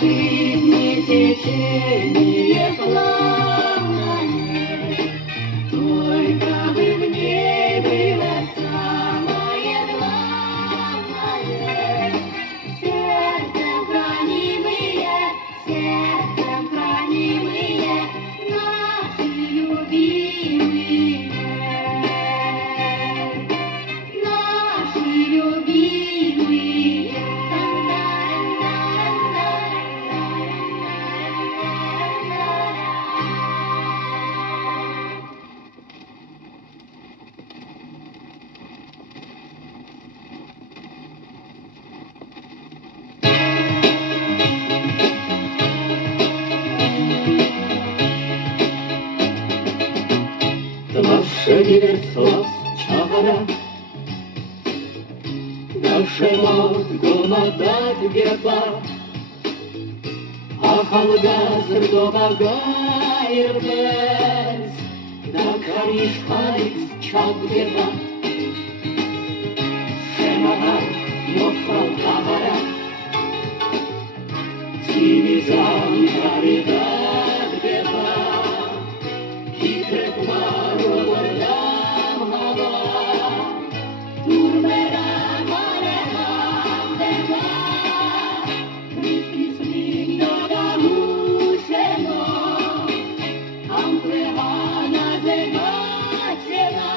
жизни течение плавное, только бы в ней было самое главное. Сердцем хранимые наши любимые, наши любимые. Nasze wiersła czara, nasze motko madat geba, a halga zrdoba gairbes, da karish halic chad geba, shemahar nofal kamara, tivizan karidad geba, hitrek maro lam hava, turmera mare hamdeva, Christis minda musheno, amplehana zegachena,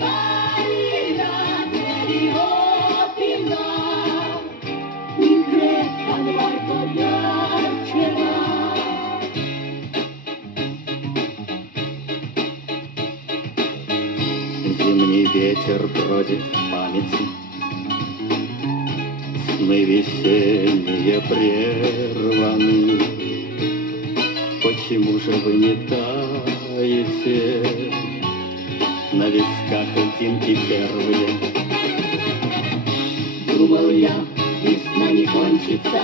marina teriopina, ikre anvarto yarchena. Зимний ветер бродит в памяти, сны весенние прерваны. Почему же вы не таете на висках льдинки первые? Думал я, весна не кончится,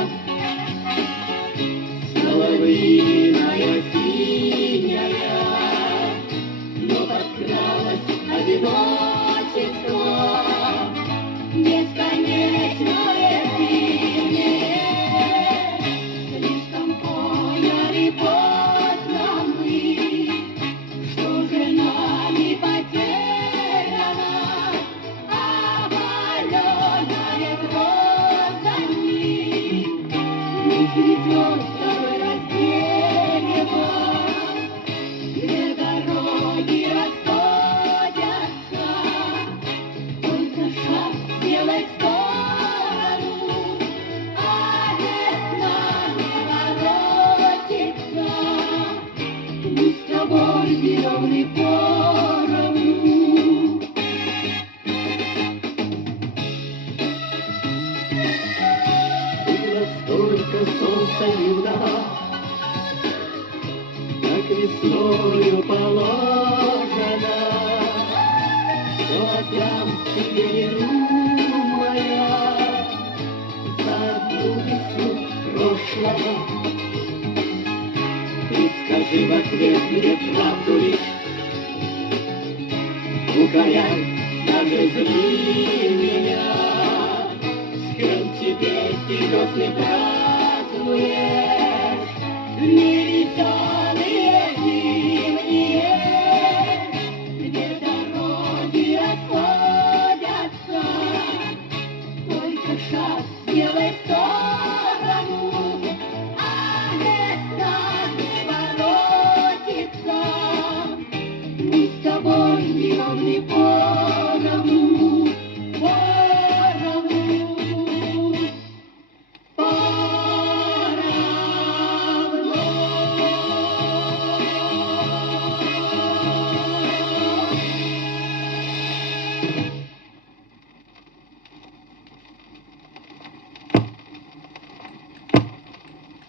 соловьиная синяя, но подкралась одиночество, бесконечное зимнее. Слишком поняли поздно мы, что же нами потеряно, опаленное грозами. Не цветет второй раз дерево, две дороги расходятся, только шаг сделай в сторону, а весна не воротится. Мы с тобой зеленый поровну. Было столько солнца юного, как весною положено, что отдам тебе не думая за одну весну прошлого. Ты скажи в ответ мне правду лишь, укоряй, даже зли меня, с кем теперь ты весны празднуешь.